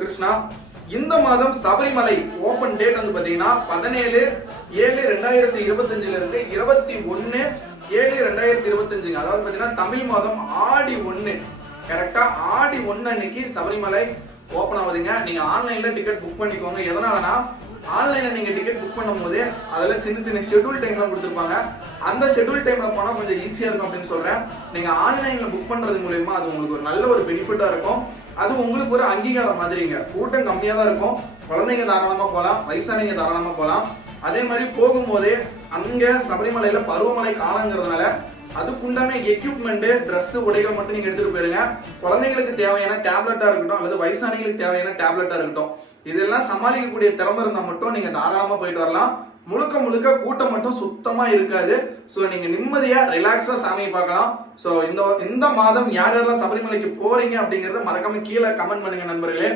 கிருஷ்ணா இந்த மாதம் Sabarimala open date வந்து பாத்தீங்கன்னா பதினேழு ஏழு ரெண்டாயிரத்தி இருபத்தஞ்சுல இருந்து இருபத்தி ஒன்னு ஏழு ரெண்டாயிரத்தி இருபத்தஞ்சுங்க. அதாவது பாத்தீங்கன்னா தமிழ் மாதம் ஆடி ஒன்னு கரெக்டா ஆடி ஒன்னு அன்னைக்கு சபரிமலை ஓபன் ஆகுதுங்க. நீங்க ஆன்லைன்ல டிக்கெட் புக் பண்ணிக்கோங்க. எதனாலனா ஆன்லைன்ல நீங்க டிக்கெட் புக் பண்ணும்போது அதில் சின்ன சின்ன ஷெட்யூல் டைம்லாம் கொடுத்துருப்பாங்க. அந்த ஷெட்யூல் டைம்ல போனா கொஞ்சம் ஈஸியா இருக்கும் அப்படின்னு சொல்றேன். நீங்க ஆன்லைன்ல புக் பண்றது மூலயமா அது உங்களுக்கு ஒரு நல்ல ஒரு பெனிஃபிட்டா இருக்கும். அது உங்களுக்கு ஒரு அங்கீகாரம் மாதிரிங்க. கூட்டம் கம்மியா தான் இருக்கும். குழந்தைங்க தாராளமா போகலாம் வயசானவங்க தாராளமா போகலாம் அதே மாதிரி போகும்போதே அங்க சபரிமலையில பருவமழை காலங்கிறதுனால அதுக்குண்டான எக்யூப்மெண்ட் ட்ரெஸ்ஸு உடைகள் மட்டும் நீங்க எடுத்துட்டு போயிருங்க. குழந்தைங்களுக்கு தேவையான டேப்லெட்டா இருக்கட்டும் அல்லது வயசானவங்களுக்கு தேவையான டேப்லெட்டா இருக்கட்டும். இதெல்லாம் சமாளிக்கக்கூடிய திறமை இருந்தால் மட்டும் நீங்க தாராளமா போயிட்டு வரலாம். முழுக்க முழுக்க கூட்டம் மட்டும் சுத்தமா இருக்காது. ஸோ நீங்க நிம்மதியா ரிலாக்ஸா சாமியை பார்க்கலாம். ஸோ இந்த இந்த மாதம் யார் யாரெல்லாம் சபரிமலைக்கு போறீங்க அப்படிங்கறத மறக்காம கீழே கமெண்ட் பண்ணுங்க நண்பர்களே.